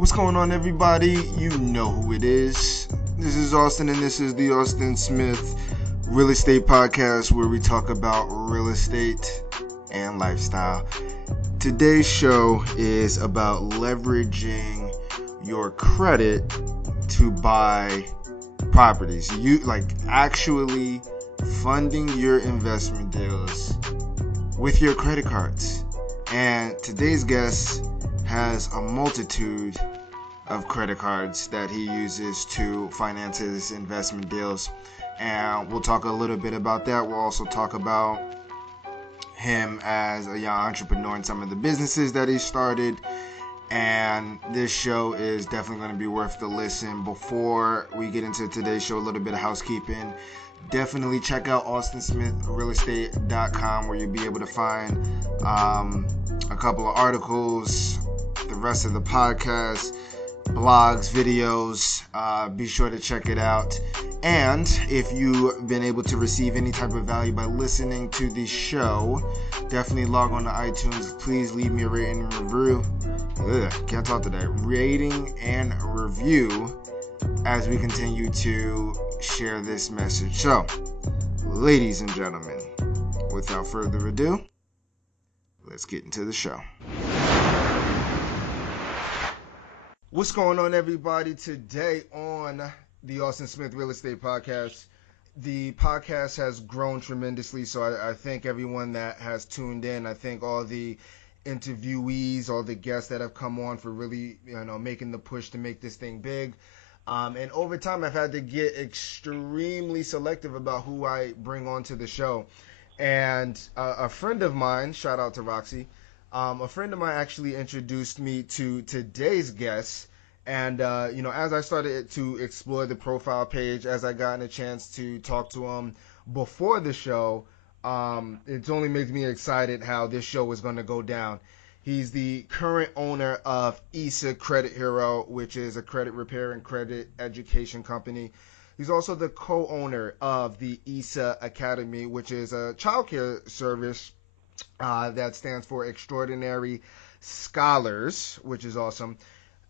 What's going on, everybody? You know who it is. This is Austin, and this is the Austin Smith Real Estate Podcast, where we talk about real estate and lifestyle. Today's show is about leveraging your credit to buy properties. You actually funding your investment deals with your credit cards. And today's guest has a multitude of credit cards that he uses to finance his investment deals, and we'll talk a little bit about that. We'll also talk about him as a young entrepreneur and some of the businesses that he started, and this show is definitely going to be worth the listen. Before we get into today's show, a little bit of housekeeping. Definitely check out austinsmithrealestate.com, where you'll be able to find a couple of articles, the rest of the podcast, blogs, videos. Be sure to check it out. And if you've been able to receive any type of value by listening to the show, definitely log on to iTunes. Please leave me a rating and review. Can't talk today. Rating and review as we continue to share this message. So, ladies and gentlemen, without further ado, let's get into the show. What's going on, everybody? Today on the Austin Smith Real Estate Podcast, the podcast has grown tremendously, so I thank everyone that has tuned in. I thank all the interviewees, all the guests that have come on for really, making the push to make this thing big. And over time, I've had to get extremely selective about who I bring onto the show. And a friend of mine, shout out to Roxy, a friend of mine actually introduced me to today's guest. And, as I started to explore the profile page, as I gotten a chance to talk to him before the show, it's only makes me excited how this show is going to go down. He's the current owner of ISA Credit Hero, which is a credit repair and credit education company. He's also the co-owner of the ISA Academy, which is a childcare service that stands for Extraordinary Scholars, which is awesome.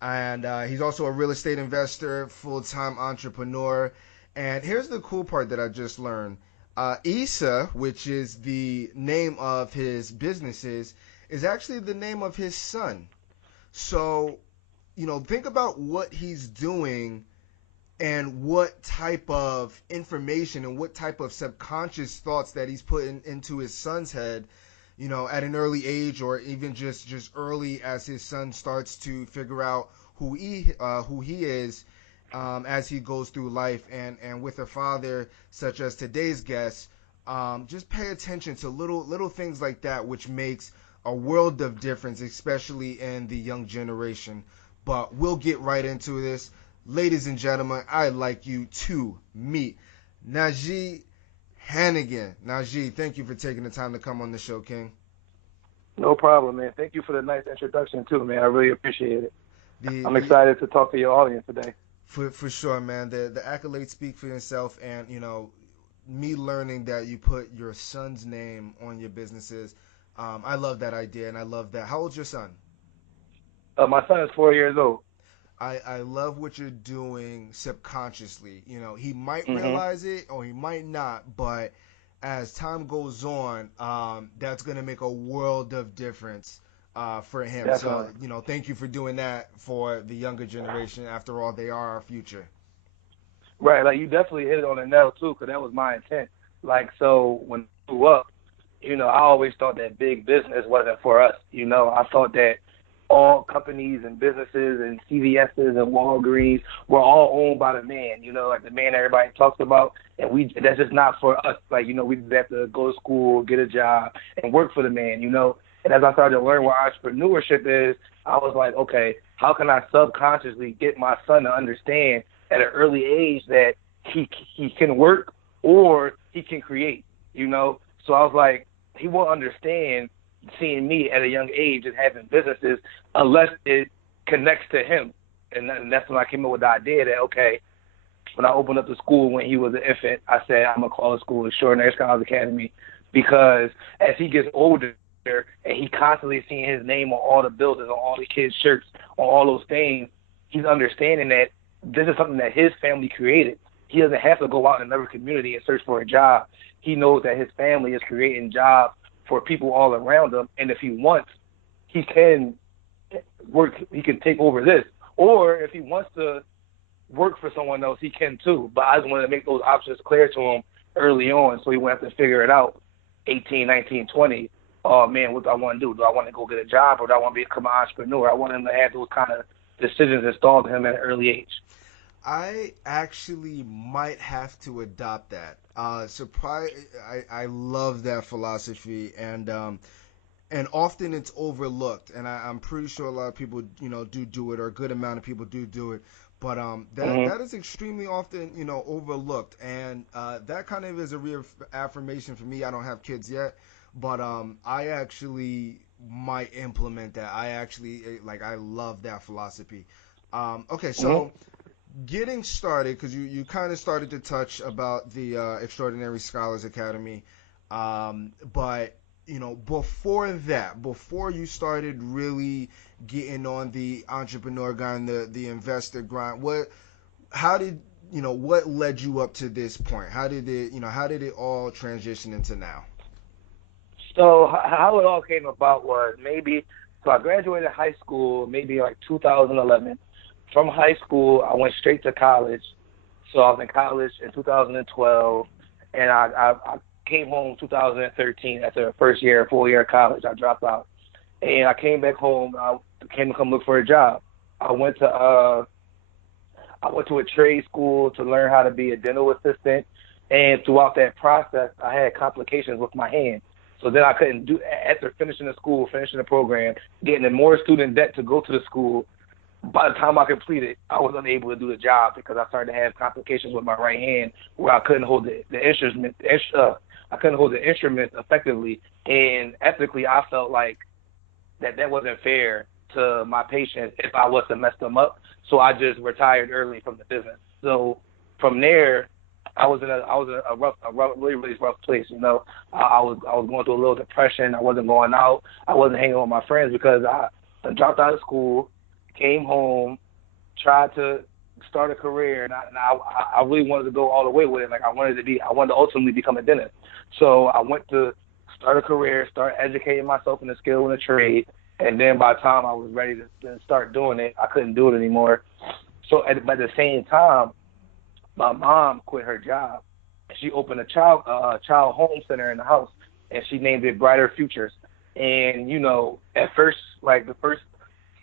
And he's also a real estate investor, full-time entrepreneur. And here's the cool part that I just learned. ISA, which is the name of his businesses, is actually the name of his son. So, think about what he's doing and what type of information and what type of subconscious thoughts that he's putting into his son's head, at an early age, or even just early as his son starts to figure out who he is as he goes through life. And with a father such as today's guest, just pay attention to little things like that, which makes a world of difference, especially in the young generation. But we'll get right into this. Ladies and gentlemen, I'd like you to meet Najee Hannigan. Najee, thank you for taking the time to come on the show, King. No problem, man. Thank you for the nice introduction, too, man. I really appreciate it. I'm excited to talk to your audience today. For sure, man. The accolades speak for yourself, and, me learning that you put your son's name on your businesses, I love that idea, and I love that. How old's your son? My son is 4 years old. I love what you're doing subconsciously. He might realize it or he might not, but as time goes on, that's going to make a world of difference for him. Definitely. So, thank you for doing that for the younger generation. After all, they are our future. Right. Like, you definitely hit it on the nail, too, because that was my intent. So when I grew up, I always thought that big business wasn't for us. I thought that all companies and businesses and CVS's and Walgreens were all owned by the man, like the man everybody talks about. And that's just not for us. We just have to go to school, get a job, and work for the man, And as I started to learn what entrepreneurship is, I was like, okay, how can I subconsciously get my son to understand at an early age that he can work or he can create, So I was like, he won't understand seeing me at a young age and having businesses unless it connects to him. And that's when I came up with the idea that, okay, when I opened up the school when he was an infant, I said I'm going to call the school Extraordinary Scholars Academy, because as he gets older and he constantly seeing his name on all the buildings, on all the kids' shirts, on all those things, he's understanding that this is something that his family created. He doesn't have to go out in another community and search for a job. He knows that his family is creating jobs for people all around him, and if he wants, he can work. He can take over this, or if he wants to work for someone else, he can too. But I just wanted to make those options clear to him early on, so he wouldn't have to figure it out 18, 19, 20. Oh man, what do I want to do? Do I want to go get a job, or do I want to become an entrepreneur? I want him to have those kind of decisions installed in him at an early age. I actually might have to adopt that. I love that philosophy, and often it's overlooked, and I'm pretty sure a lot of people, do it, or a good amount of people do it. But Mm-hmm. that is extremely often, overlooked, and that kind of is a reaffirmation for me. I don't have kids yet, but I actually might implement that. I actually I love that philosophy. Okay, Mm-hmm. so getting started, because you kind of started to touch about the Extraordinary Scholars Academy, but before that, before you started really getting on the entrepreneur grind, the investor grind, how did what led you up to this point? How did it all transition into now? So how it all came about was so I graduated high school maybe like 2011. From high school, I went straight to college. So I was in college in 2012, and I came home 2013 after the first year, full year of college. I dropped out, and I came back home. I came to come look for a job. I went to uh I went to a trade school to learn how to be a dental assistant, and throughout that process, I had complications with my hand. So then I couldn't do after finishing the school, finishing the program, getting in more student debt to go to the school. By the time I completed, I was unable to do the job because I started to have complications with my right hand, where I couldn't hold the instrument. I couldn't hold the instrument effectively, and ethically, I felt like that wasn't fair to my patients if I was to mess them up. So I just retired early from the business. So from there, I was in a rough, really really rough place. I was going through a little depression. I wasn't going out. I wasn't hanging with my friends because I dropped out of school, came home, tried to start a career, and I really wanted to go all the way with it. Like I wanted to ultimately become a dentist. So I went to start a career, start educating myself in the skill and the trade, and then by the time I was ready to start doing it, I couldn't do it anymore. So at the same time, my mom quit her job. She opened a child home center in the house, and she named it Brighter Futures. And at first, like the first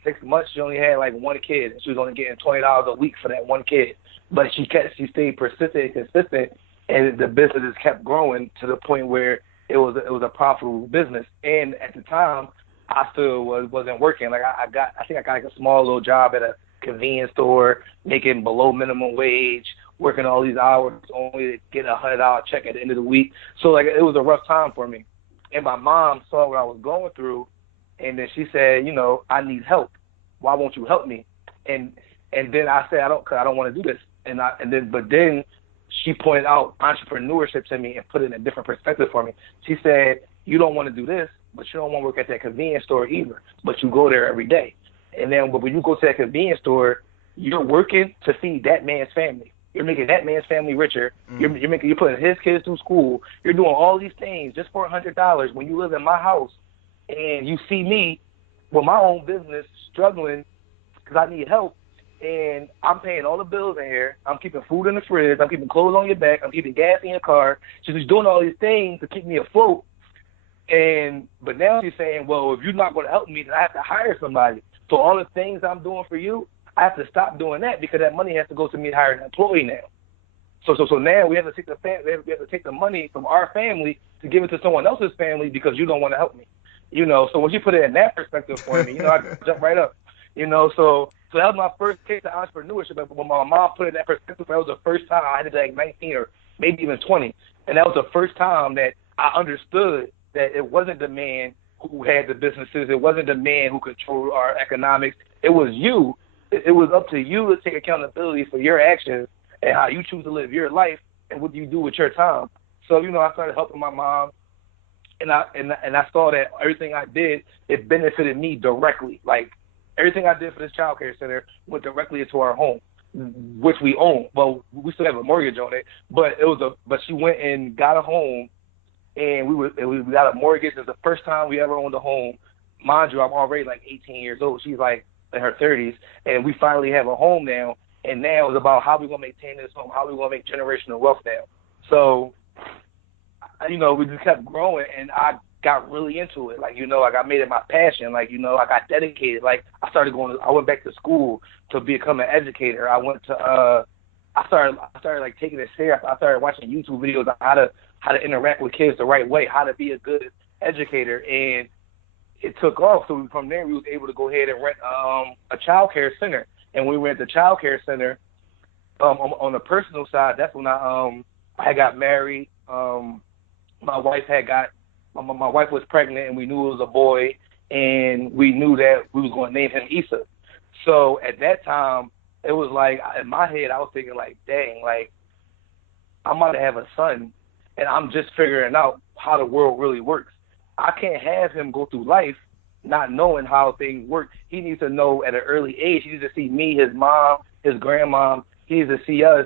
6 months, she only had like one kid, and she was only getting $20 a week for that one kid. But she stayed persistent and consistent, and the business just kept growing to the point where it was a profitable business. And at the time, I still wasn't working. Like I think I got like a small little job at a convenience store, making below minimum wage, working all these hours only to get $100 check at the end of the week. So like it was a rough time for me. And my mom saw what I was going through, and then she said, I need help. Why won't you help me? And then I said, cause I don't want to do this. But then she pointed out entrepreneurship to me and put it in a different perspective for me. She said, you don't want to do this, but you don't want to work at that convenience store either, but you go there every day. But when you go to that convenience store, you're working to feed that man's family. You're making that man's family richer. Mm. You're putting his kids through school. You're doing all these things just for $100 when you live in my house, and you see me with my own business struggling because I need help, and I'm paying all the bills in here. I'm keeping food in the fridge. I'm keeping clothes on your back. I'm keeping gas in your car. She's just doing all these things to keep me afloat. But now she's saying, well, if you're not going to help me, then I have to hire somebody. So all the things I'm doing for you, I have to stop doing that because that money has to go to me hiring an employee now. So now we have to take the money from our family to give it to someone else's family because you don't want to help me. So when she put it in that perspective for me, I jumped right up. So that was my first taste of entrepreneurship. But when my mom put it in that perspective, that was the first time I had like 19 or maybe even 20, and that was the first time that I understood that it wasn't the man who had the businesses, it wasn't the man who controlled our economics. It was you. It was up to you to take accountability for your actions and how you choose to live your life and what you do with your time. So I started helping my mom, and I saw that everything I did, it benefited me directly. Like everything I did for this child care center went directly into our home, which we own. Well, we still have a mortgage on it, but she went and got a home, and we got a mortgage. It's the first time we ever owned a home. Mind you, I'm already like 18 years old. She's like in her 30s, and we finally have a home now. And now it's about how we're going to maintain this home, how we're going to make generational wealth now. So, we just kept growing, and I got really into it. Like, I made it my passion. Like, I got dedicated. Like, I went back to school to become an educator. I started like taking it serious. I started watching YouTube videos on how to interact with kids the right way, how to be a good educator, and it took off. So from there, we was able to go ahead and rent a child care center. And when we went to the child care center, on the personal side, that's when I got married. My wife was pregnant, and we knew it was a boy, and we knew that we was going to name him Issa. So at that time, it was like, in my head, I was thinking like, dang, like, I'm about to have a son, and I'm just figuring out how the world really works. I can't have him go through life not knowing how things work. He needs to know at an early age. He needs to see me, his mom, his grandmom. He needs to see us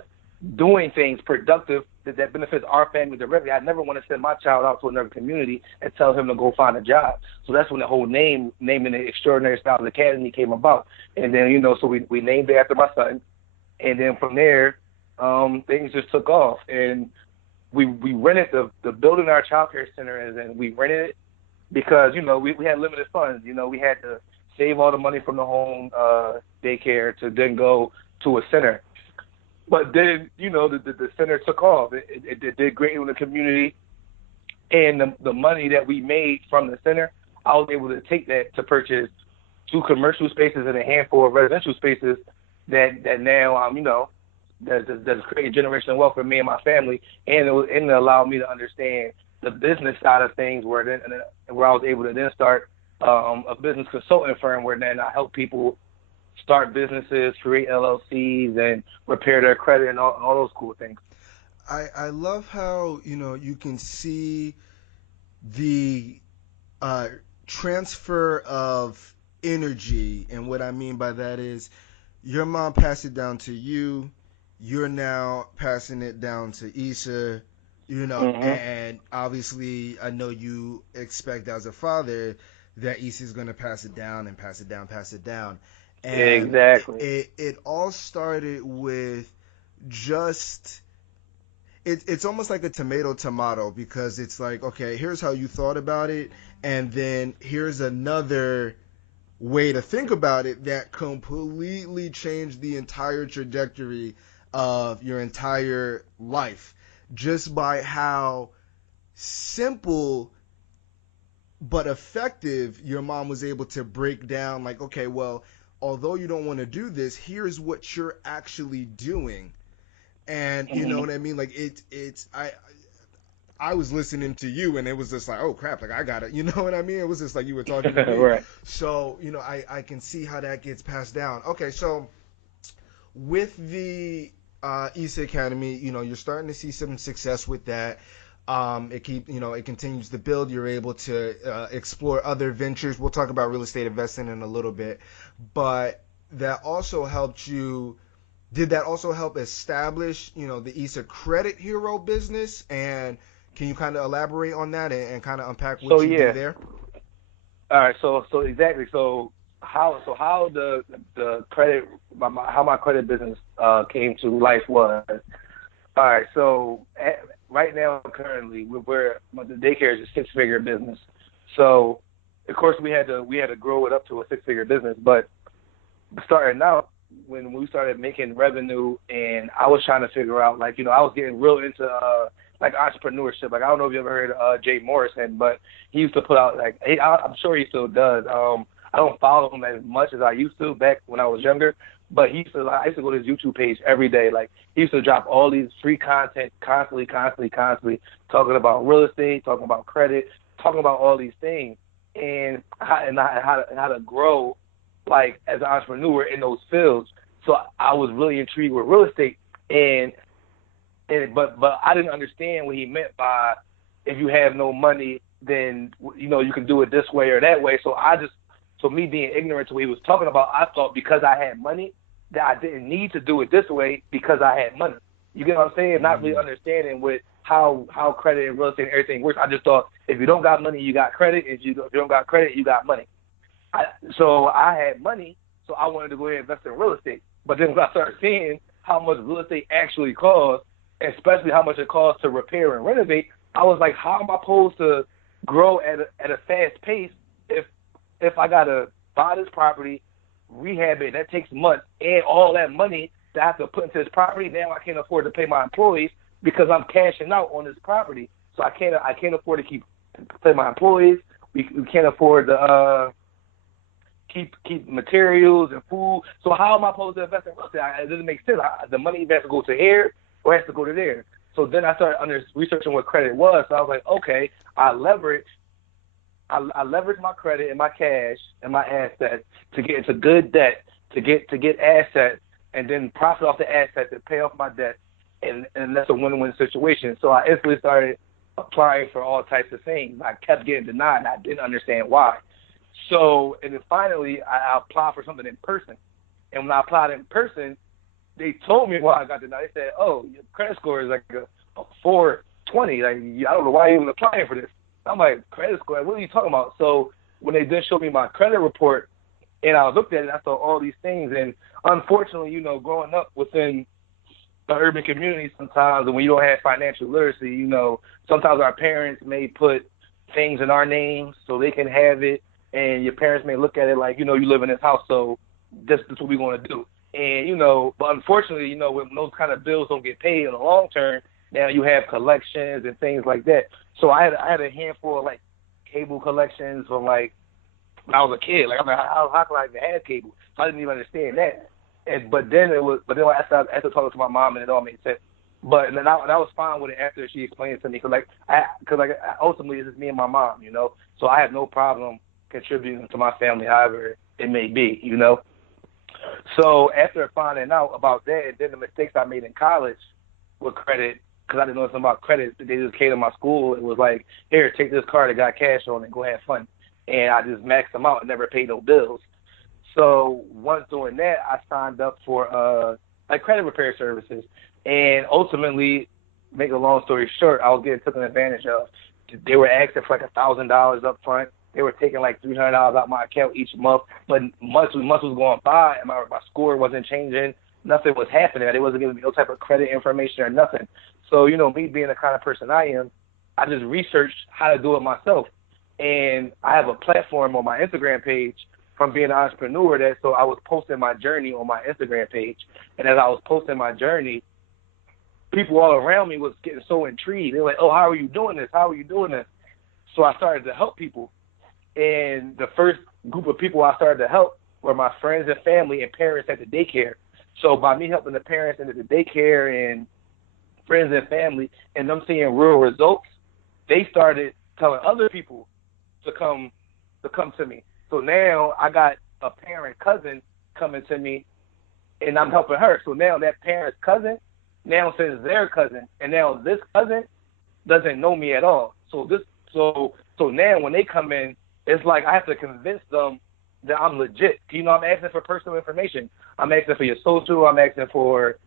doing things productive that benefits our family directly. I never want to send my child out to another community and tell him to go find a job. So that's when the whole naming the Extraordinary Styles Academy came about. And then, so we named it after my son. And then from there, things just took off. And we rented the building our child care center, and we rented it because, we had limited funds. We had to save all the money from the home daycare to then go to a center. But then, the center took off. It did great in the community. And the money that we made from the center, I was able to take that to purchase 2 commercial spaces and a handful of residential spaces that now, that's creating generational wealth for me and my family. And it allowed me to understand the business side of things where I was able to then start a business consulting firm where then I help people start businesses, create LLCs, and repair their credit and all those cool things. I love how, you can see the transfer of energy. And what I mean by that is your mom passed it down to you. You're now passing it down to Issa, Mm-hmm. and obviously I know you expect as a father that Issa's going to pass it down and pass it down, pass it down. And Exactly. it all started with just it's almost like a tomato because it's like, okay, here's how you thought about it, and then here's another way to think about it that completely changed the entire trajectory of your entire life just by how simple but effective your mom was able to break down, like, okay, well, although you don't want to do this, here's what you're actually doing. And you know Mm-hmm. what I mean? Like I was listening to you, and it was just like, oh crap, like I got it. You know what I mean? It was just like you were talking to me. Right. So, I can see how that gets passed down. Okay, so with the Issa Academy, you're starting to see some success with that. It continues to build. You're able to explore other ventures. We'll talk about real estate investing in a little bit, but that also helped you. Did that also help establish, the Issa Credit Hero business? And can you kind of elaborate on that and kind of unpack what So you do yeah. there? All right. So exactly. So how the credit how my credit business came to life was, all right. So right now currently the daycare is a 6-figure business. So of course we had to grow it up to a 6-figure business, but starting out, when we started making revenue, and I was trying to figure out, like, I was getting real into like entrepreneurship. Like, I don't know if you ever heard of Jay Morrison, but he used to put out, like, I'm sure he still does. I don't follow him as much as I used to back when I was younger, but I used to go to his YouTube page every day. Like, he used to drop all these free content constantly, talking about real estate, talking about credit, talking about all these things, and how to grow, like, as an entrepreneur in those fields. So I was really intrigued with real estate, but I didn't understand what he meant by, if you have no money, then you can do it this way or that way. So I just So me being ignorant to what he was talking about, I thought because I had money that I didn't need to do it this way because I had money. You get what I'm saying? Not really understanding with how credit and real estate and everything works. I just thought if you don't got money, you got credit. If you don't got credit, you got money. So I had money, so I wanted to go ahead and invest in real estate. But then when I started seeing how much real estate actually costs, especially how much it costs to repair and renovate, I was like, how am I supposed to grow at a fast pace if I gotta buy this property, rehab it, that takes months, and all that money that I have to put into this property, now I can't afford to pay my employees because I'm cashing out on this property. So I can't afford to pay my employees. We can't afford to keep materials and food. So how am I supposed to invest in real estate? It doesn't make sense. The money has to go to here or has to go to there. So then I started researching what credit was. So I was like, okay, I leverage my credit and my cash and my assets to get into good debt, to get assets, and then profit off the assets and pay off my debt. And that's a win-win situation. So I instantly started applying for all types of things. I kept getting denied. I didn't understand why. So, and then finally, I applied for something in person. And when I applied in person, they told me why I got denied. They said, oh, your credit score is like a 420. Like, I don't know why you're even applying for this. I'm like, credit score? What are you talking about? So when they then showed me my credit report and I looked at it, I saw all these things. And unfortunately, growing up within the urban community sometimes, and when you don't have financial literacy, sometimes our parents may put things in our names so they can have it. And your parents may look at it like, you live in this house, so this is what we're going to do. And, but unfortunately, when those kind of bills don't get paid in the long term, now you have collections and things like that. So I had a handful of, like, cable collections from, like, when I was a kid. Like, I'm like, how can I even have cable? So I didn't even understand that. But then after talking to my mom, and it all made sense. But then I was fine with it after she explained it to me. Because ultimately, it's just me and my mom, So I have no problem contributing to my family, however it may be, So after finding out about that, and then the mistakes I made in college with credit, because I didn't know something about credit, they just came to my school. It was like, here, take this card that got cash on it, go have fun. And I just maxed them out and never paid no bills. So once doing that, I signed up for credit repair services. And ultimately, make a long story short, I was getting taken advantage of. They were asking for like $1,000 up front. They were taking like $300 out my account each month. But months was going by, and my score wasn't changing. Nothing was happening. They wasn't giving me no type of credit information or nothing. So, me being the kind of person I am, I just researched how to do it myself. And I have a platform on my Instagram page from being an entrepreneur so I was posting my journey on my Instagram page. And as I was posting my journey, people all around me was getting so intrigued. They were like, oh, how are you doing this? How are you doing this? So I started to help people. And the first group of people I started to help were my friends and family and parents at the daycare. So by me helping the parents into the daycare and friends and family and them seeing real results, they started telling other people to come to me. So now I got a parent cousin coming to me and I'm helping her. So now that parent's cousin now sends their cousin, and now this cousin doesn't know me at all. So now when they come in, it's like I have to convince them that I'm legit. I'm asking for personal information. I'm asking for your social. I'm asking for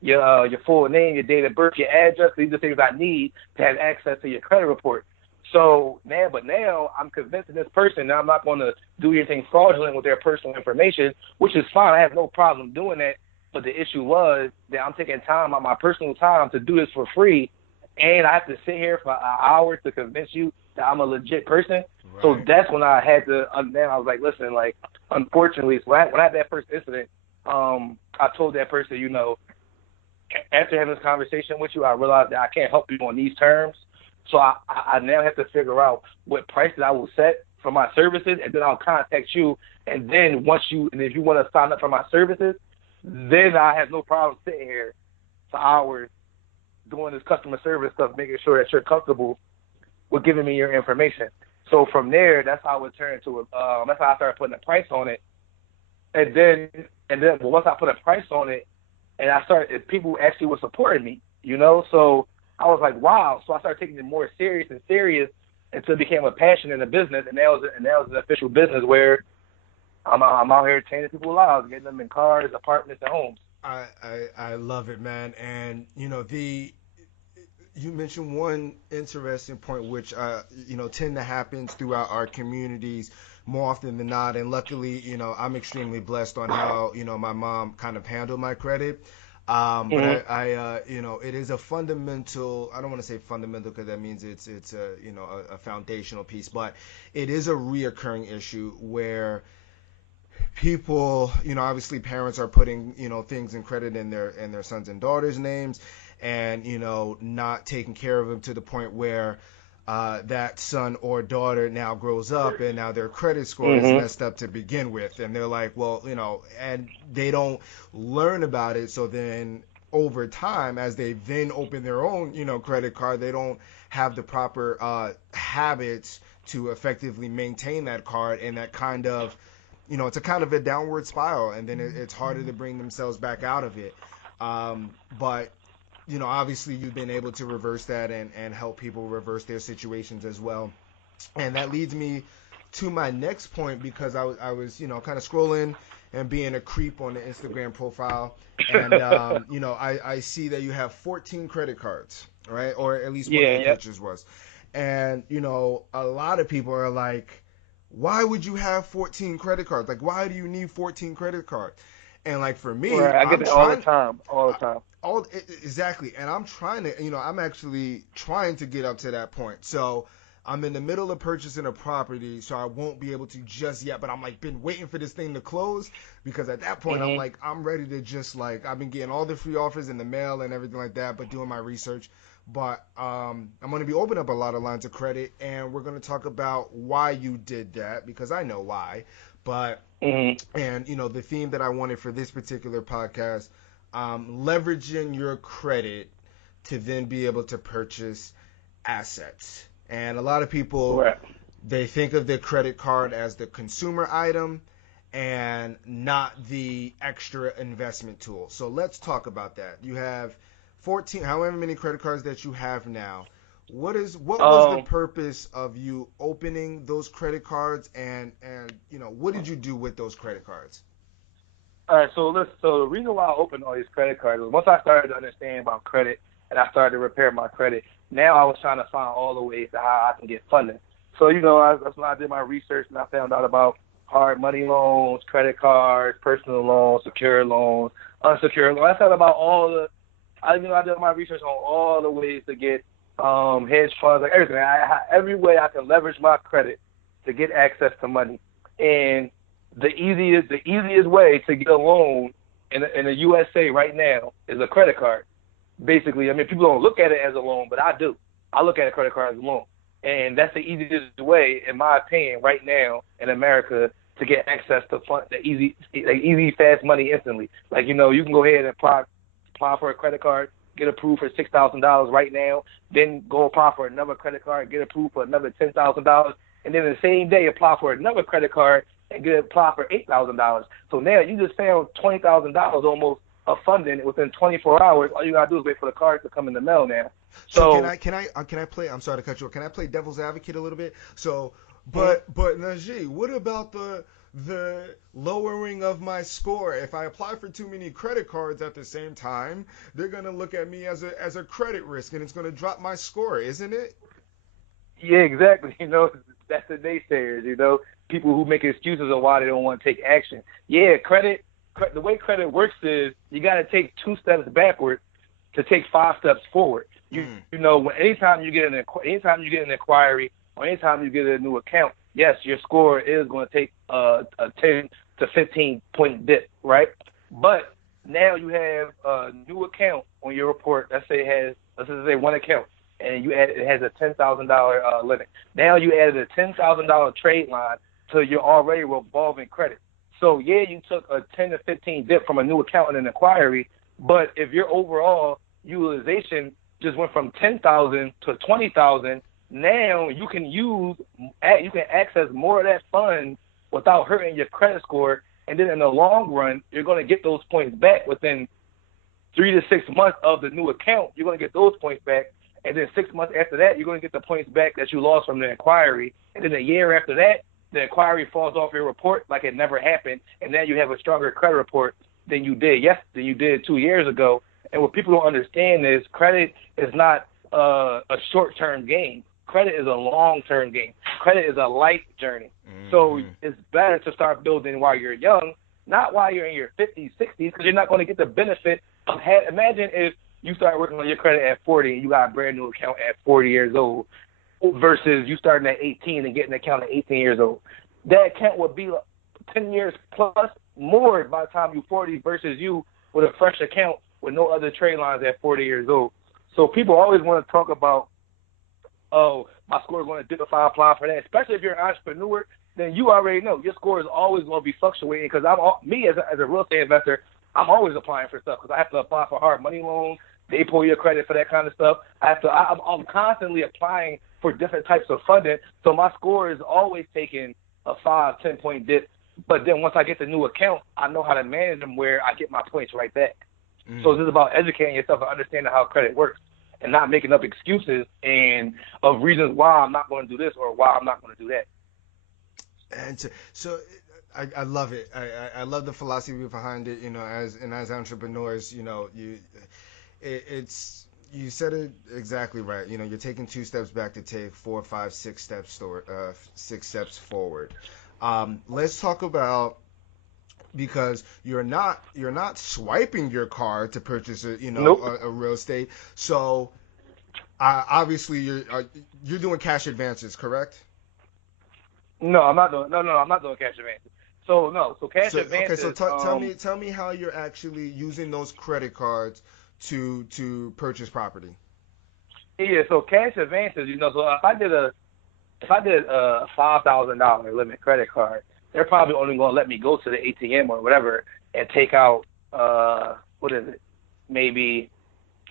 your full name, your date of birth, your address. These are things I need to have access to your credit report. So now I'm convincing this person that I'm not going to do anything fraudulent with their personal information, which is fine. I have no problem doing that. But the issue was that I'm taking time on my personal time to do this for free, and I have to sit here for hours to convince you that I'm a legit person. Right. So that's when I had to. Then I was like, listen, like, unfortunately, so when I had that first incident, I told that person, after having this conversation with you, I realized that I can't help you on these terms. So I now have to figure out what prices I will set for my services, and then I'll contact you. And then if you want to sign up for my services, then I have no problem sitting here for hours doing this customer service stuff, making sure that you're comfortable with giving me your information. So from there, that's how it turned into that's how I started putting a price on it. And then once I put a price on it, and people actually were supporting me, so I was like, wow. So I started taking it more serious and serious until it became a passion in the business, and that was an official business where I'm out here changing people's lives, getting them in cars, apartments, and homes. I love it, man. And you mentioned one interesting point, which tend to happen throughout our communities more often than not. And luckily, I'm extremely blessed on how my mom kind of handled my credit. But Mm-hmm. it is a fundamental. I don't want to say fundamental because that means it's a foundational piece, but it is a reoccurring issue where people, obviously parents are putting, things in credit in their sons and daughters' names, and not taking care of them to the point where that son or daughter now grows up and now their credit score is Mm-hmm. messed up to begin with, and they're like, well, and they don't learn about it. So then over time, as they then open their own, credit card, they don't have the proper habits to effectively maintain that card, and that kind of it's a kind of a downward spiral, and then it's harder to bring themselves back out of it. But obviously you've been able to reverse that and help people reverse their situations as well. And that leads me to my next point, because I was kind of scrolling and being a creep on the Instagram profile, and I see that you have 14 credit cards, right? Or at least one of Yeah, the yep. pictures was. And a lot of people are like, why would you have 14 credit cards? Like, why do you need 14 credit cards? And like for me, Right. I get I'm that all the trying time, all the I, time. exactly, and I'm trying to, I'm actually trying to get up to that point. So I'm in the middle of purchasing a property, so I won't be able to just yet. But I'm like been waiting for this thing to close, because at that point I'm Mm-hmm. like I'm ready to just like I've been getting all the free offers in the mail and everything like that, but doing my research. But I'm going to be opening up a lot of lines of credit, and we're going to talk about why you did that, because I know why. But Mm-hmm. and the theme that I wanted for this particular podcast, leveraging your credit to then be able to purchase assets. And a lot of people, Right. they think of their credit card as the consumer item and not the extra investment tool. So let's talk about that. You have 14, however many credit cards that you have now. What was the Um. purpose of you opening those credit cards, and what did you do with those credit cards? All right. So listen. So the reason why I opened all these credit cards was once I started to understand about credit and I started to repair my credit. Now I was trying to find all the ways to how I can get funding. So that's when I did my research and I found out about hard money loans, credit cards, personal loans, secured loans, unsecured loans. I found about all the. I did my research on all the ways to get hedge funds, like everything. Every way I can leverage my credit to get access to money. And the easiest way to get a loan in the USA right now is a credit card. Basically, I mean, people don't look at it as a loan, but I do. I look at a credit card as a loan, and that's the easiest way, in my opinion, right now in America to get access to fund the easy, fast money instantly. Like you can go ahead and apply for a credit card, get approved for $6,000 right now, then go apply for another credit card, get approved for another $10,000, and then the same day apply for another credit card and get apply for $8,000. So now you just found $20,000 almost of funding within 24 hours. All you gotta do is wait for the card to come in the mail now. So So can I play? I'm sorry to cut you off. Can I play devil's advocate a little bit? So, mhm. but Najee, what about the lowering of my score? If I apply for too many credit cards at the same time, they're gonna look at me as a credit risk, and it's gonna drop my score, isn't it? Yeah, exactly. That's the naysayers. People who make excuses of why they don't want to take action. Yeah, the way credit works is you got to take 2 steps backward to take 5 steps forward. Mm, When anytime you get an inquiry or anytime you get a new account, yes, your score is going to take a 10 to 15 point dip, right? But now you have a new account on your report. Let's just say one account, and it has a $10,000 limit. Now you added a $10,000 trade line to your already revolving credit. So yeah, you took a 10 to 15 dip from a new account and an inquiry, but if your overall utilization just went from 10,000 to 20,000, now you can access more of that fund without hurting your credit score, and then in the long run, you're going to get those points back within 3 to 6 months of the new account. You're going to get those points back, and then 6 months after that, you're going to get the points back that you lost from the inquiry, and then a year after that, the inquiry falls off your report like it never happened, and now you have a stronger credit report than you did 2 years ago. And what people don't understand is credit is not a short-term game. Credit is a long-term game. Credit is a life journey. Mm-hmm. So it's better to start building while you're young, not while you're in your 50s, 60s, because you're not going to get the benefit of imagine if you start working on your credit at 40 and you got a brand new account at 40 years old versus you starting at 18 and getting an account at 18 years old. That account would be 10 years plus more by the time you're 40 versus you with a fresh account with no other trade lines at 40 years old. So people always want to talk about, oh, my score is going to dip if I apply for that. Especially if you're an entrepreneur, then you already know your score is always going to be fluctuating. Because as a real estate investor, I'm always applying for stuff because I have to apply for hard money loans. They pull your credit for that kind of stuff. I'm constantly applying for different types of funding. So my score is always taking a 5-10 point dip. But then once I get the new account, I know how to manage them where I get my points right back. So this is about educating yourself and understanding how credit works and not making up excuses and of reasons why I'm not going to do this or why I'm not going to do that. And so I love it. I love the philosophy behind it. You know, as entrepreneurs, you know, you said it exactly right. You know, you're taking 2 steps back to take 4, 5, 6 steps forward. Let's talk about, because you're not swiping your card to purchase a real estate. So obviously you're doing cash advances, correct? No, I'm not doing. No, I'm not doing cash advances. So cash advances. Okay, so tell me how you're actually using those credit cards to purchase property. Yeah, so cash advances. You know, so if I did a $5,000 limit credit card, they're probably only going to let me go to the ATM or whatever and take out what is it? Maybe,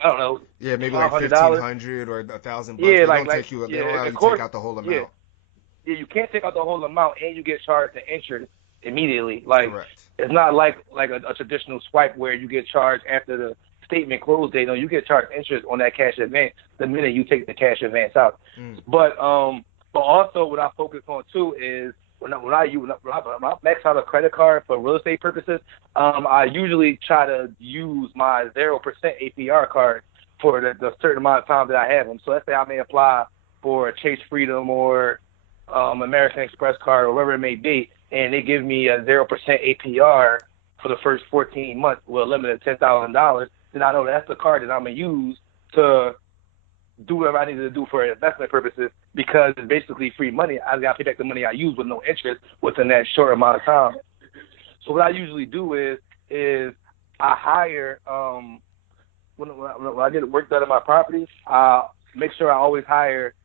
I don't know. Yeah, maybe like $1,500 or $1,000. Yeah, they don't take out the whole amount. Yeah, you can't take out the whole amount, and you get charged the interest immediately. Like, correct. It's not like a traditional swipe where you get charged after the statement close date. No, you get charged interest on that cash advance the minute you take the cash advance out. But also what I focus on too is when I max out a credit card for real estate purposes, I usually try to use my 0% APR card for the certain amount of time that I have them. So let's say I may apply for a Chase Freedom or American Express card or whatever it may be, and they give me a 0% APR for the first 14 months with a limit of $10,000, then I know that's the card that I'm going to use to do whatever I need to do for investment purposes, because it's basically free money. I got to pay back the money I use with no interest within that short amount of time. So what I usually do is I hire, when I get work done on my property, I make sure I always hire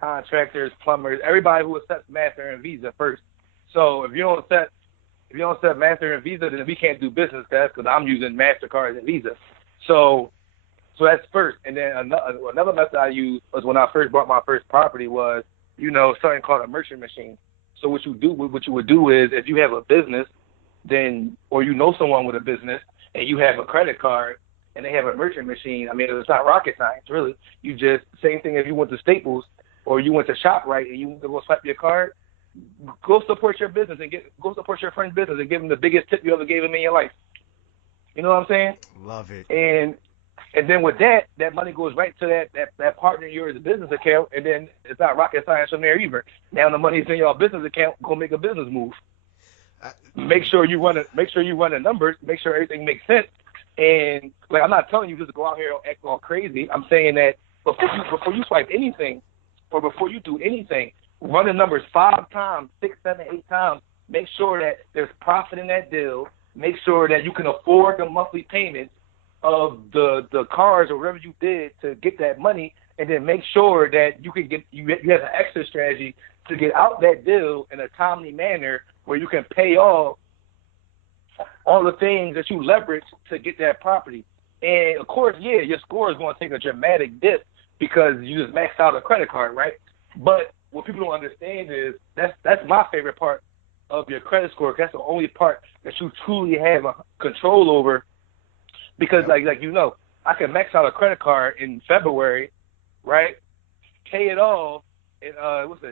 contractors, plumbers, everybody who accepts Master and Visa first. So if you don't accept Master and Visa, then we can't do business, because I'm using MasterCard and Visa. So that's first. And then another method I used was when I first bought my first property was, something called a merchant machine. So what you would do is, if you have a business, then, or someone with a business and you have a credit card and they have a merchant machine, I mean, it's not rocket science, really. You just, same thing if you went to Staples or you went to ShopRite and you want to go swipe your card, go support your business and go support your friend's business and give them the biggest tip you ever gave them in your life. You know what I'm saying? Love it. And then with that money goes right to that partner in your business account, and then it's not rocket science from there either. Now the money's in your business account, go make a business move. Make sure you run the numbers, make sure everything makes sense. And like, I'm not telling you just to go out here and act all crazy. I'm saying that before you swipe anything, or before you do anything, run the numbers 5 times, 6, 7, 8 times. Make sure that there's profit in that deal. Make sure that you can afford the monthly payments of the cars or whatever you did to get that money, and then make sure that you have an exit strategy to get out that deal in a timely manner where you can pay off all the things that you leverage to get that property. And of course, yeah, your score is going to take a dramatic dip because you just maxed out a credit card, right? But what people don't understand is that's my favorite part of your credit score. That's the only part that you truly have control over. Because like I can max out a credit card in February, right? Pay it off in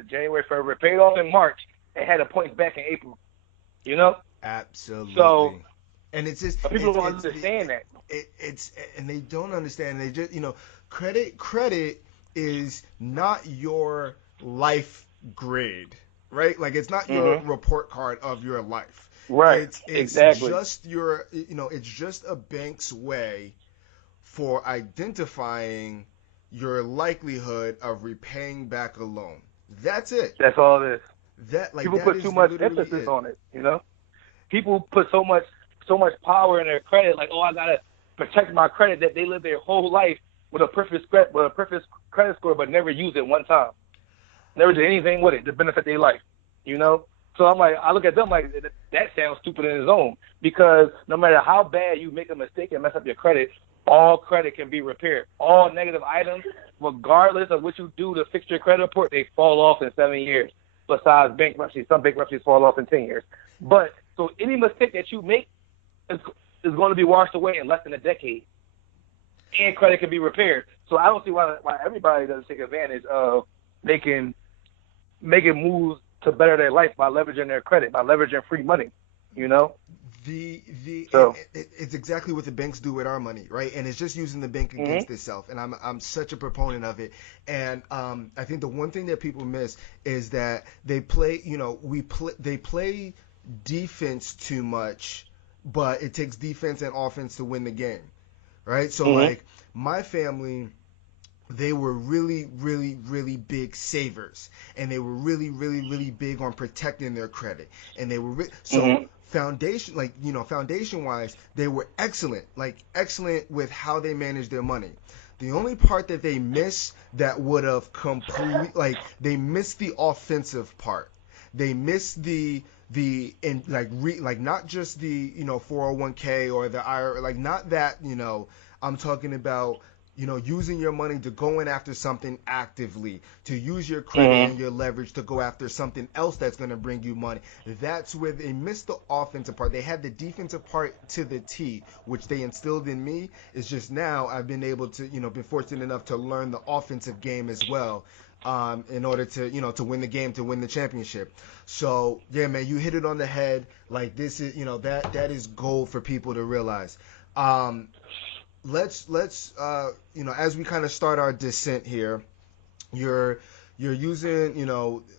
January, February. Pay it off in March, and had the points back in April. You know, so Absolutely. And it's just people don't understand that. it's and they don't understand. They just credit is not your life grade, right? Like it's not your Mhm. report card of your life. Right. It's Exactly. just your it's just a bank's way for identifying your likelihood of repaying back a loan. That's it. That's all it is. People That put too is much literally emphasis it. on it. You know, people put so much power in their credit. Like, oh, I gotta protect my credit. That they live their whole life with a perfect credit score, but never use it one time. Never did anything with it to benefit their life. You know. So I'm like, I look at them like that sounds stupid in its own, because no matter how bad you make a mistake and mess up your credit, all credit can be repaired. All negative items, regardless of what you do to fix your credit report, they fall off in 7 years. Besides bankruptcy, some bankruptcies fall off in 10 years. But so any mistake that you make is going to be washed away in less than a decade, and credit can be repaired. So I don't see why everybody doesn't take advantage of making making moves to better their life by leveraging their credit, by leveraging free money. You know. The and So. it's exactly what the banks do with our money, right? And it's just using the bank Mhm. against itself. And I'm such a proponent of it. And I think the one thing that people miss is that they play, they play defense too much, but it takes defense and offense to win the game, right? So Mhm. like my family, they were really, really, really big savers, and they were really, really, really big on protecting their credit, and they were so Mhm. foundation wise, they were excellent, like excellent with how they managed their money. The only part that they missed that would have complete like they missed the offensive part. They missed the in like not just the 401k or the IRA, like not that. I'm talking about using your money to go in after something actively, to use your credit Mhm. and your leverage to go after something else that's going to bring you money. That's where they missed the offensive part. They had the defensive part to the T, which they instilled in me. It's just now I've been able to, been fortunate enough to learn the offensive game as well. In order to to win the game, to win the championship. So yeah, man, you hit it on the head. Like this is that is gold for people to realize. Um, let's as we kind of start our descent here, you're you're using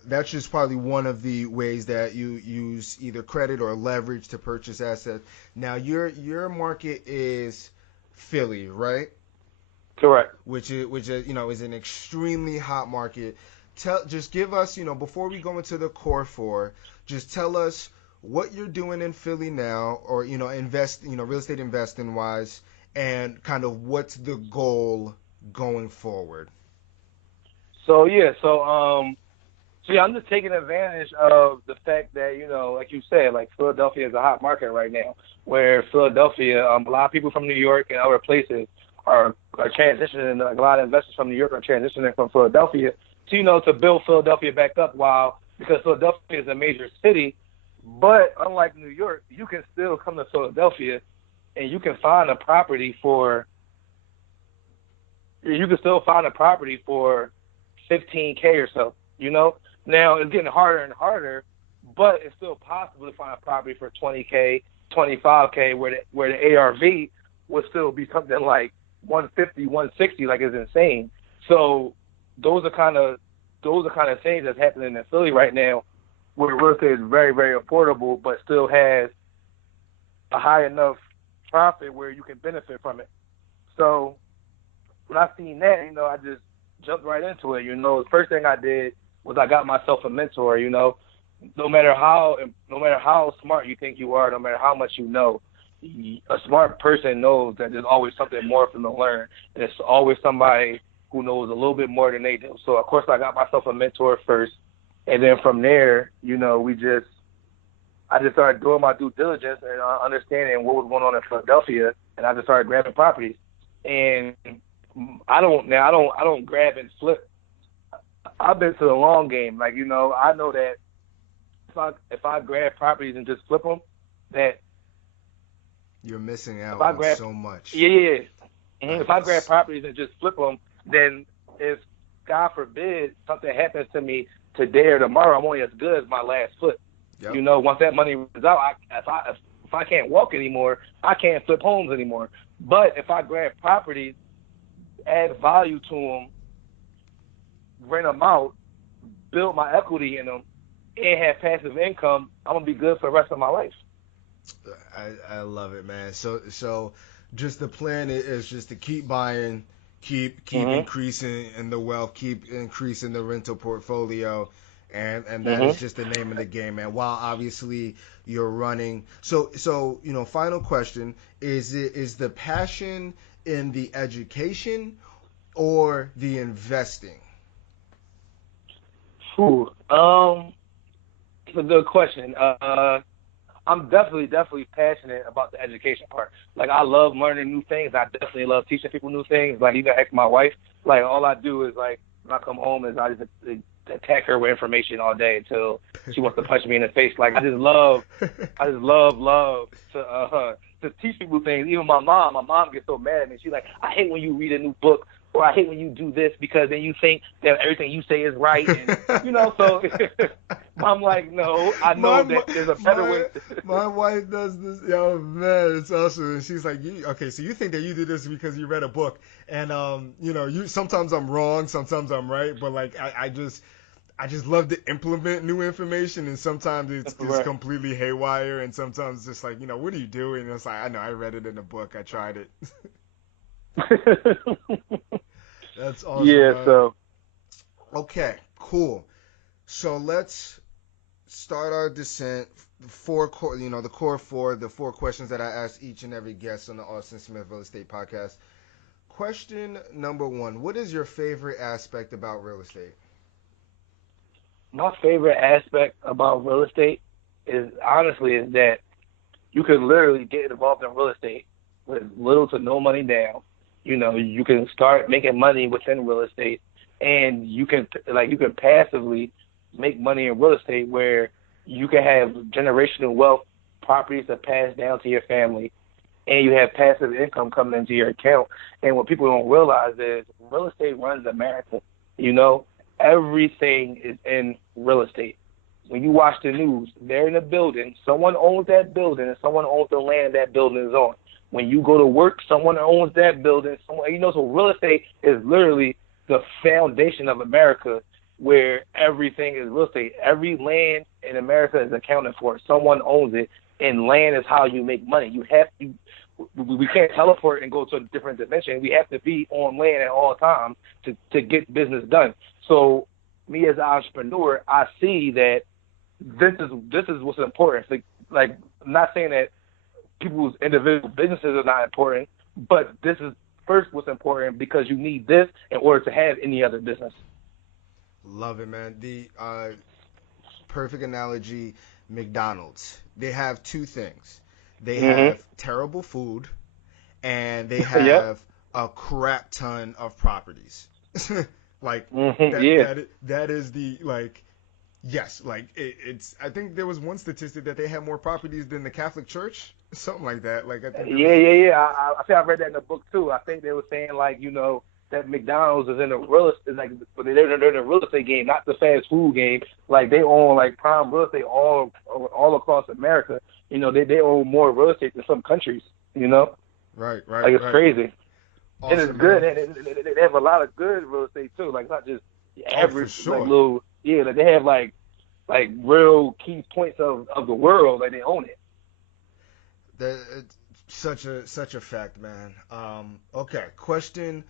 that's just probably one of the ways that you use either credit or leverage to purchase assets. Now your market is Philly, right? Correct. Which is is an extremely hot market. Just give us, before we go into the core four, just tell us what you're doing in Philly now, or invest, real estate investing wise, and kind of what's the goal going forward. So yeah. So yeah, I'm just taking advantage of the fact that, like you said, like Philadelphia is a hot market right now. Where Philadelphia, a lot of people from New York and other places are transitioning. Like a lot of investors from New York are transitioning from Philadelphia to to build Philadelphia back up. While because Philadelphia is a major city, but unlike New York, you can still come to Philadelphia and you can still find a property for 15K or so. Now it's getting harder and harder, but it's still possible to find a property for 20K, 25K, where the ARV would still be something like 150, 160, like it's insane. So those are kind of things that's happening in Philly right now, where real estate is very, very affordable, but still has a high enough profit where you can benefit from it. So when I seen that, I just jumped right into it. The first thing I did was I got myself a mentor. No matter how smart you think you are, no matter how much you know, a smart person knows that there's always something more for them to learn, and it's always somebody who knows a little bit more than they do. So of course I got myself a mentor first, and then from there, I just started doing my due diligence and understanding what was going on in Philadelphia, and I just started grabbing properties. And I don't grab and flip. I've been to the long game. Like I know that if I grab properties and just flip them, that You're missing if out I on grab so much. yeah, yeah, yeah. If Like I grab properties and just flip them, then if God forbid something happens to me, today or tomorrow, I'm only as good as my last foot. Yep. You know, once that money runs out, if I can't walk anymore, I can't flip homes anymore. But if I grab properties, add value to them, rent them out, build my equity in them, and have passive income, I'm gonna be good for the rest of my life. I love it, man. So just the plan is just to keep buying, keep Mhm. increasing in the wealth, keep increasing the rental portfolio, and that is Mhm. just the name of the game, man. While obviously you're running. So final question is the passion in the education or the investing? Whew. It's a good question. I'm definitely passionate about the education part. Like I love learning new things. I definitely love teaching people new things. Like even ask my wife. Like all I do is like when I come home is I just attack her with information all day until she wants to punch me in the face. Like I just love to teach people things. Even my mom gets so mad at me. She's like, I hate when you read a new book or I hate when you do this because then you think that everything you say is right and so I'm like, no, I my know that there's a better way. my wife does this. Yo, man, it's awesome. And she's like, okay, so you think that you did this because you read a book, and you sometimes I'm wrong, sometimes I'm right, but like I just love to implement new information, and sometimes it's Right. completely haywire, and sometimes it's just like, what are you doing? And it's like, I know, I read it in a book, I tried it. That's awesome, Yeah, man. so Okay, cool. So let's start our descent. The core four, the four questions that I ask each and every guest on the Austin Smith Real Estate Podcast. Question number one: what is your favorite aspect about real estate? my favorite aspect about real estate is that you can literally get involved in real estate with little to no money down. You can start making money within real estate, and you can passively make money in real estate where you can have generational wealth, properties that pass down to your family, and you have passive income coming into your account. And what people don't realize is real estate runs America. You know, everything is in real estate. When you watch the news, they're in a building. Someone owns that building, and someone owns the land that building is on. When you go to work, someone owns that building. So real estate is literally the foundation of America, where everything is real estate. Every land in America is accounted for. Someone owns it, and land is how you make money. You have to. We can't teleport and go to a different dimension. We have to be on land at all times to get business done. So, me as an entrepreneur, I see that this is what's important. Like I'm not saying that people's individual businesses are not important, but this is first what's important because you need this in order to have any other business. Love it, man. The perfect analogy: McDonald's. They have two things. They Mhm. have terrible food, and they Yep. have a crap ton of properties. Like Mhm. that Yeah. that is the like yes, like it's I think there was one statistic that they had more properties than the Catholic Church, something like that. Like I think there Yeah, was. yeah, yeah. I think I read that in the book too. I think they were saying like that McDonald's is in the real estate, like but they're in the real estate game, not the fast food game. Like they own like prime real estate all across America. They own more real estate than some countries. Right, Like right, it's right. crazy, and it's Awesome, good. man. And they have a lot of good real estate too. Like not just Oh, for average like sure. little. Yeah, like they have like real key points of the world. Like they own it. That it's such a fact, man. Okay, question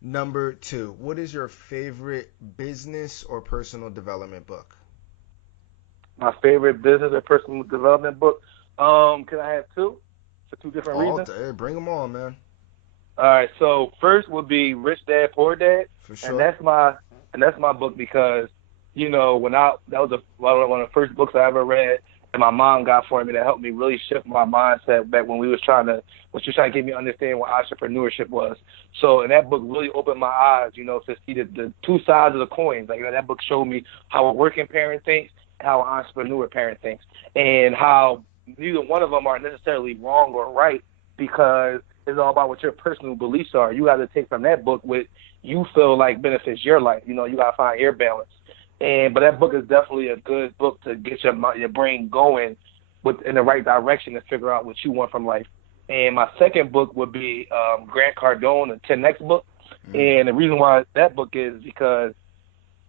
number two: what is your favorite business or personal development book? My favorite business or personal development book. Can I have two for two different All reasons? day, bring them on, man. All right. So first would be Rich Dad Poor Dad, For and sure. that's my book because when that was one of the first books I ever read, and my mom got for me that helped me really shift my mindset back when she was trying to get me to understand what entrepreneurship was. So and that book really opened my eyes, to see the two sides of the coin. Like that book showed me how a working parent thinks, how an entrepreneur parent thinks, and how neither one of them are necessarily wrong or right because it's all about what your personal beliefs are. You got to take from that book what you feel like benefits your life. You got to find your balance. And but that book is definitely a good book to get your brain going in the right direction to figure out what you want from life. And my second book would be Grant Cardone, the 10X book. Mm. And the reason why that book is because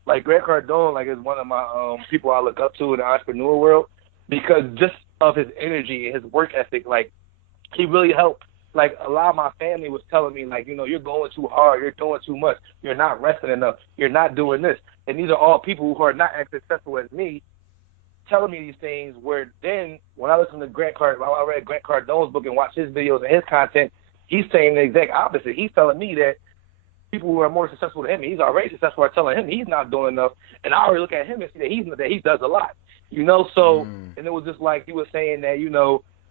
like Grant Cardone, like is one of my people I look up to in the entrepreneur world because just of his energy and his work ethic, like he really helped. Like a lot of my family was telling me, like, you're going too hard, you're doing too much, you're not resting enough, you're not doing this, and these are all people who are not as successful as me, telling me these things. Where then when I listened to when I read Grant Cardone's book and watched his videos and his content, he's saying the exact opposite. He's telling me that people who are more successful than him, he's already successful, are telling him he's not doing enough, and I already look at him and see that he does a lot, So, and it was just like he was saying that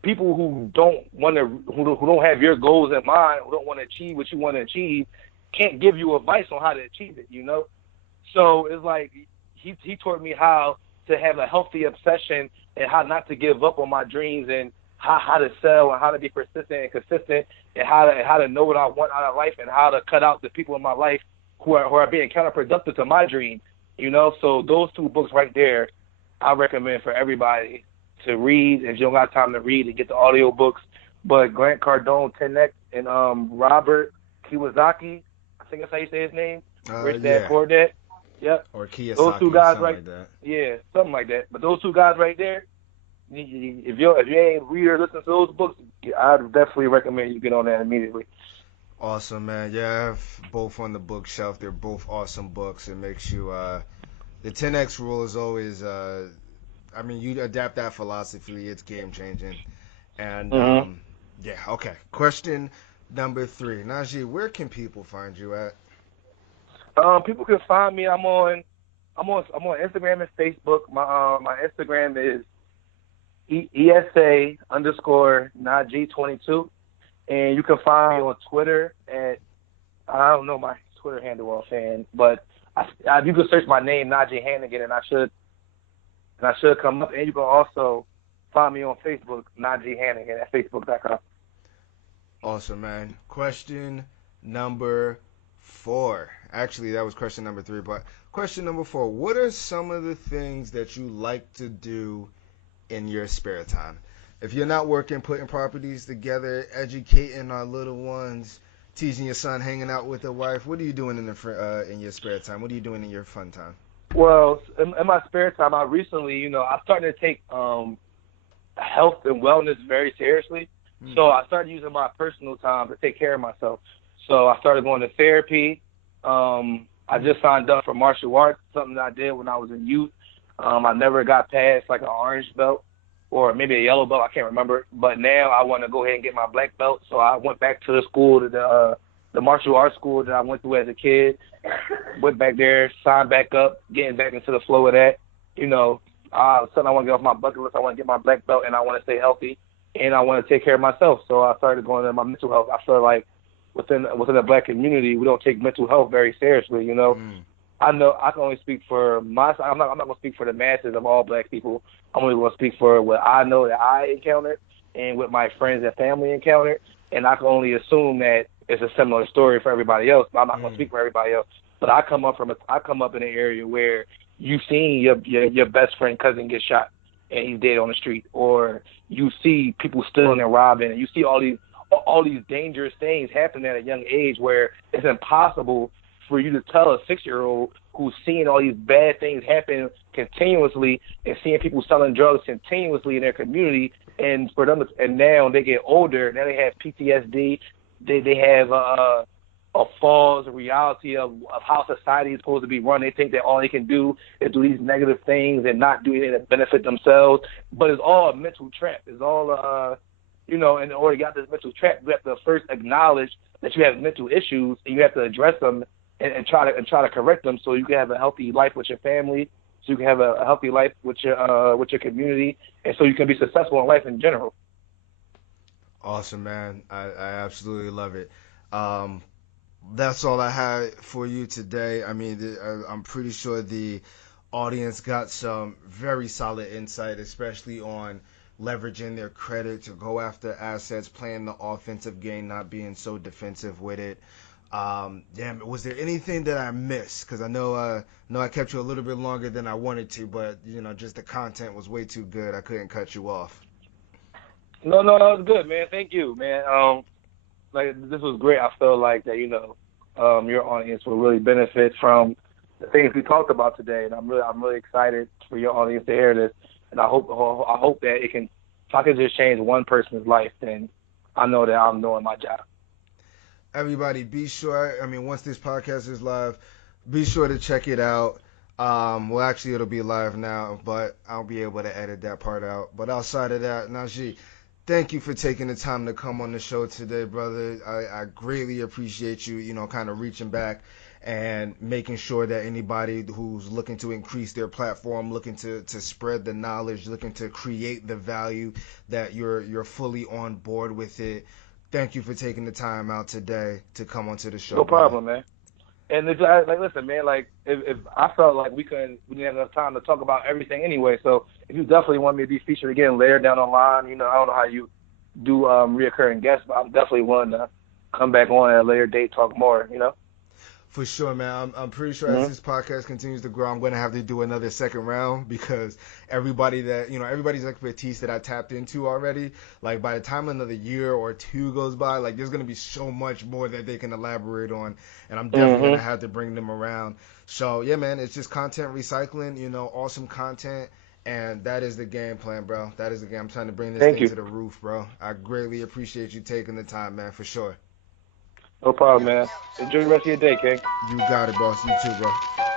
people who don't have your goals in mind, who don't want to achieve what you want to achieve, can't give you advice on how to achieve it. So it's like he taught me how to have a healthy obsession and how not to give up on my dreams and how to sell and how to be persistent and consistent and how to know what I want out of life and how to cut out the people in my life who are being counterproductive to my dream. So those two books right there, I recommend for everybody to read if you don't got time to read and get the audio books. But Grant Cardone, 10X, and Robert Kiyosaki, I think that's how you say his name. Rich Dad, Yeah. Poor Dad. Yep. Or Kiyosaki, Those two guys something right, like that. yeah, something like that. But those two guys right there, if you ain't read or listen to those books, I'd definitely recommend you get on that immediately. Awesome, man. Yeah, I have both on the bookshelf. They're both awesome books. It makes you the 10x rule is always I mean, you adapt that philosophy, it's game changing. And Mm-hmm. yeah, okay. Question number 3. Najee, where can people find you at? People can find me. I'm on Instagram and Facebook. My Instagram is ESA underscore Najee 22, and you can find me on Twitter at I don't know my Twitter handle offhand, but you can search my name Najee Hannigan, and I should come up. And you can also find me on Facebook Najee Hannigan at facebook.com. Awesome, man. Question number 4. Actually, that was question number 3, but question number 4. What are some of the things that you like to do in your spare time? If you're not working, putting properties together, educating our little ones, teaching your son, hanging out with the wife, what are you doing in your spare time? What are you doing in your fun time? Well, in my spare time, I recently, I'm starting to take health and wellness very seriously. Hmm. So I started using my personal time to take care of myself. So I started going to therapy. I just signed up for martial arts, something that I did when I was in youth. I never got past like an orange belt or maybe a yellow belt. I can't remember. But now I want to go ahead and get my black belt. So I went back to the school, to the martial arts school that I went to as a kid. Went back there, signed back up, getting back into the flow of that. Something I want to get off my bucket list. I want to get my black belt, and I want to stay healthy, and I want to take care of myself. So I started going into my mental health. I feel like within the black community, we don't take mental health very seriously. Mm. I know I can only speak for myself. I'm not going to speak for the masses of all black people. I'm only going to speak for what I know that I encountered and what my friends and family encountered. And I can only assume that it's a similar story for everybody else. But I'm not going to speak for everybody else. But I come up in an area where you've seen your best friend cousin get shot and he's dead on the street, or you see people stealing and robbing, and you see all these dangerous things happen at a young age where it's impossible for you to tell a 6-year-old who's seeing all these bad things happen continuously and seeing people selling drugs continuously in their community, and for them and now they get older, now they have PTSD, they have a false reality of how society is supposed to be run. They think that all they can do is do these negative things and not do anything that benefit themselves. But it's all a mental trap. It's all in order to get out this mental trap, you have to first acknowledge that you have mental issues, and you have to address them and try to correct them, so you can have a healthy life with your family, so you can have a healthy life with your community, and so you can be successful in life in general. Awesome, man. I absolutely love it. That's all I had for you today. I mean, I'm pretty sure the audience got some very solid insight, especially on leveraging their credit to go after assets, playing the offensive game, not being so defensive with it. Damn, was there anything that I missed? Because I know I kept you a little bit longer than I wanted to, but just the content was way too good. I couldn't cut you off. No, no, that was good, man. Thank you, man. Like this was great. I feel like that, your audience will really benefit from the things we talked about today, and I'm really excited for your audience to hear this. And I hope that it can, if I can just change one person's life, then I know that I'm doing my job. Everybody, be sure. I mean, once this podcast is live, be sure to check it out. Well, actually, it'll be live now, but I'll be able to edit that part out. But outside of that, Najee, thank you for taking the time to come on the show today, brother. I greatly appreciate you, kind of reaching back and making sure that anybody who's looking to increase their platform, looking to spread the knowledge, looking to create the value, that you're fully on board with it. Thank you for taking the time out today to come onto the show, No brother. problem, man. And listen, man, like if I felt like we didn't have enough time to talk about everything anyway. So if you definitely want me to be featured again later down the line, I don't know how you do reoccurring guests, but I'm definitely willing to come back on at a later date, talk more. For sure, man. I'm pretty sure as Mm-hmm. this podcast continues to grow, I'm going to have to do another second round because everybody's expertise that I tapped into already, like by the time another year or two goes by, like there's going to be so much more that they can elaborate on, and I'm definitely going to Mm-hmm. have to bring them around. So, yeah, man, it's just content recycling, awesome content. And that is the game plan, bro. That is the game. I'm trying to bring this Thank thing you. to the roof, bro. I greatly appreciate you taking the time, man, for sure. No problem, man. Enjoy the rest of your day, King. You got it, boss. You too, bro.